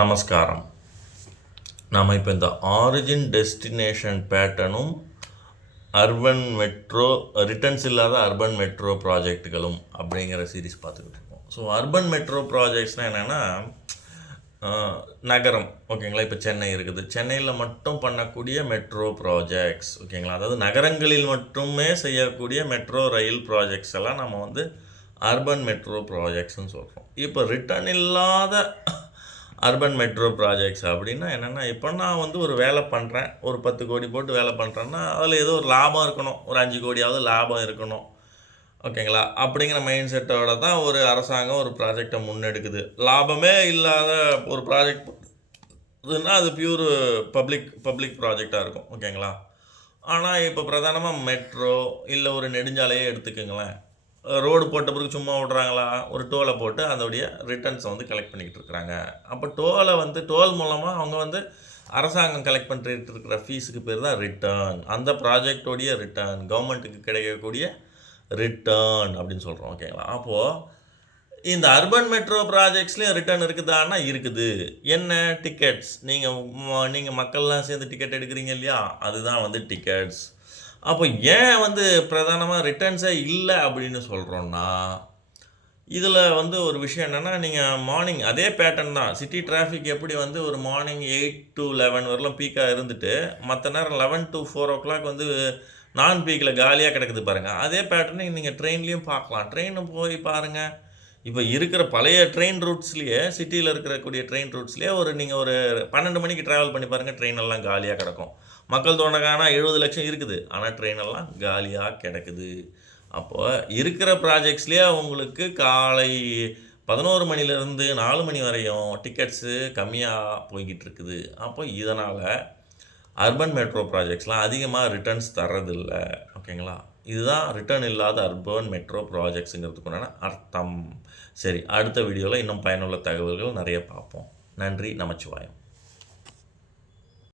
நமஸ்காரம். நாம் இப்போ இந்த ஆரிஜின் டெஸ்டினேஷன் பேட்டர்னும் அர்பன் மெட்ரோ ரிட்டர்ன்ஸ் இல்லாத அர்பன் மெட்ரோ ப்ராஜெக்ட்டுகளும் அப்படிங்கிற சீரீஸ் பார்த்துக்கிட்டு இருக்கோம். ஸோ அர்பன் மெட்ரோ ப்ராஜெக்ட்ஸ்னால் என்னென்னா நகரம், ஓகேங்களா. இப்போ சென்னை இருக்குது, சென்னையில் மட்டும் பண்ணக்கூடிய மெட்ரோ ப்ராஜெக்ட்ஸ், ஓகேங்களா. அதாவது நகரங்களில் மட்டுமே செய்யக்கூடிய மெட்ரோ ரயில் ப்ராஜெக்ட்ஸ் எல்லாம் நம்ம அர்பன் மெட்ரோ ப்ராஜெக்ட்ஸ்னு சொல்கிறோம். இப்போ ரிட்டர்ன் இல்லாத அர்பன் மெட்ரோ ப்ராஜெக்ட்ஸ் அப்படின்னா என்னென்னா, இப்போ நான் ஒரு வேலை பண்ணுறேன், ஒரு 10 கோடி போட்டு வேலை பண்ணுறேன்னா அதில் ஏதோ ஒரு லாபம் இருக்கணும், ஒரு 5 கோடியாவது லாபம் இருக்கணும், ஓகேங்களா. அப்படிங்கிற மைண்ட் செட்டோட தான் ஒரு அரசாங்கம் ஒரு ப்ராஜெக்டை முன்னெடுக்குது. லாபமே இல்லாத ஒரு ப்ராஜெக்ட் இதுன்னா அது பியூர் பப்ளிக் ப்ராஜெக்டாக இருக்கும், ஓகேங்களா. ஆனால் இப்போ பிரதானமாக மெட்ரோ இல்லை ஒரு நெடுஞ்சாலையே எடுத்துக்கோங்களேன். ரோடு போட்ட பிறகு சும்மா விட்றாங்களா? ஒரு டோலை போட்டு அதோடைய ரிட்டர்ன்ஸை கலெக்ட் பண்ணிக்கிட்டு இருக்கிறாங்க. அப்போ டோல் மூலமாக அவங்க அரசாங்கம் கலெக்ட் பண்ணிட்டு இருக்கிற ஃபீஸுக்கு பேர் தான் ரிட்டர்ன். அந்த ப்ராஜெக்டோடைய ரிட்டர்ன், கவர்மெண்ட்டுக்கு கிடைக்கக்கூடிய ரிட்டர்ன் அப்படின்னு சொல்கிறோம், ஓகேங்களா. அப்போது இந்த அர்பன் மெட்ரோ ப்ராஜெக்ட்ஸ்லேயும் ரிட்டர்ன் இருக்குதான்னா இருக்குது. என்ன? டிக்கெட்ஸ். நீங்கள் மக்கள்லாம் சேர்ந்து டிக்கெட் எடுக்கிறீங்க இல்லையா, அதுதான் டிக்கெட்ஸ். அப்போ ஏன் பிரதானமாக ரிட்டர்ன்ஸே இல்லை அப்படின்னு சொல்கிறோன்னா, இதில் ஒரு விஷயம் என்னென்னா, நீங்கள் மார்னிங் அதே பேட்டர்ன் தான். சிட்டி டிராஃபிக் எப்படி ஒரு மார்னிங் 8 to 11 வரலாம் பீக்காக இருந்துட்டு மற்ற நேரம் 11 to 4 o'clock நான் பீக்கில் காலியாக கிடக்குது பாருங்கள். அதே பேட்டர்னை நீங்கள் ட்ரெயின்லேயும் பார்க்கலாம். ட்ரெயினு போய் பாருங்கள். இப்போ இருக்கிற பழைய ட்ரெயின் ரூட்ஸ்லேயே, சிட்டியில் இருக்கக்கூடிய ட்ரெயின் ரூட்ஸ்லேயே நீங்கள் ஒரு 12 மணிக்கு ட்ராவல் பண்ணி பாருங்கள், ட்ரெயின் எல்லாம் காலியாக கிடக்கும். மக்கள் தொகைக்கான 70 லட்சம் இருக்குது, ஆனால் ட்ரெயின் எல்லாம் காலியாக கிடக்குது. அப்போது இருக்கிற ப்ராஜெக்ட்ஸ்லேயே உங்களுக்கு காலை 11 மணிலேருந்து 4 மணி வரையும் டிக்கெட்ஸு கம்மியாக போய்கிட்டு இருக்குது. அப்போ இதனால் அர்பன் மெட்ரோ ப்ராஜெக்ட்ஸ்லாம் அதிகமாக ரிட்டர்ன்ஸ் தர்றதில்லை, ஓகேங்களா. இதுதான் ரிட்டர்ன் இல்லாத அர்பன் மெட்ரோ ப்ராஜெக்ட்ஸுங்கிறதுக்குண்டான அர்த்தம். சரி, அடுத்த வீடியோவில் இன்னும் பயனுள்ள தகவல்கள் நிறைய பார்ப்போம். நன்றி, நமச்சிவாயம்.